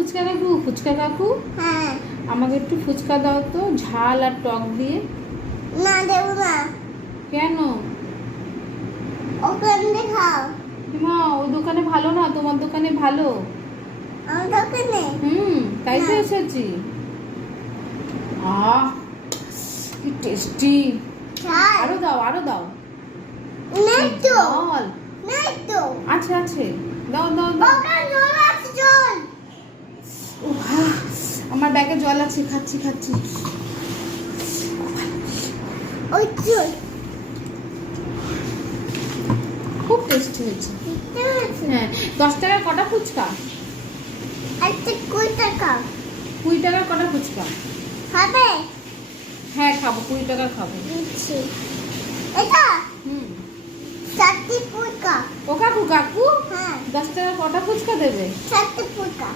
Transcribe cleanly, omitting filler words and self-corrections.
ফুচকা কাকু, ফুচকা কাকু, হ্যাঁ। আমাকে একটু ফুচকা দাও তো, ঝাল আর টক দিয়ে। না দেবো না, কেন? ওখানে খাও। মা ওই দোকানে ভালো না, তোমার দোকানে ভালো। আমার দোকানে তাই তো না। এসেছি। আহ কি টেস্টি। ঝাল আরো দাও, আরো দাও। নেই তো, জল নেই তো। আছে, আছে, দাও দাও দাও। ওখানে জল আছে, জল। আমার ব্যাগে জল আছে, খাচ্ছি খাচ্ছি। ওই জল খুব টেস্টি হয়েছে। হ্যাঁ, 10 টাকার কটা ফুচকা? একটা 20 টাকা 20 টাকার কটা ফুচকা? খাবে? হ্যাঁ খাবো, 20 টাকার খাবো। দিচ্ছি। এটা হুম। 4টি ফুচকা। ও কাকু, কাকু হ্যাঁ, 10 টাকার কটা ফুচকা দেবে? 4টি ফুচকা।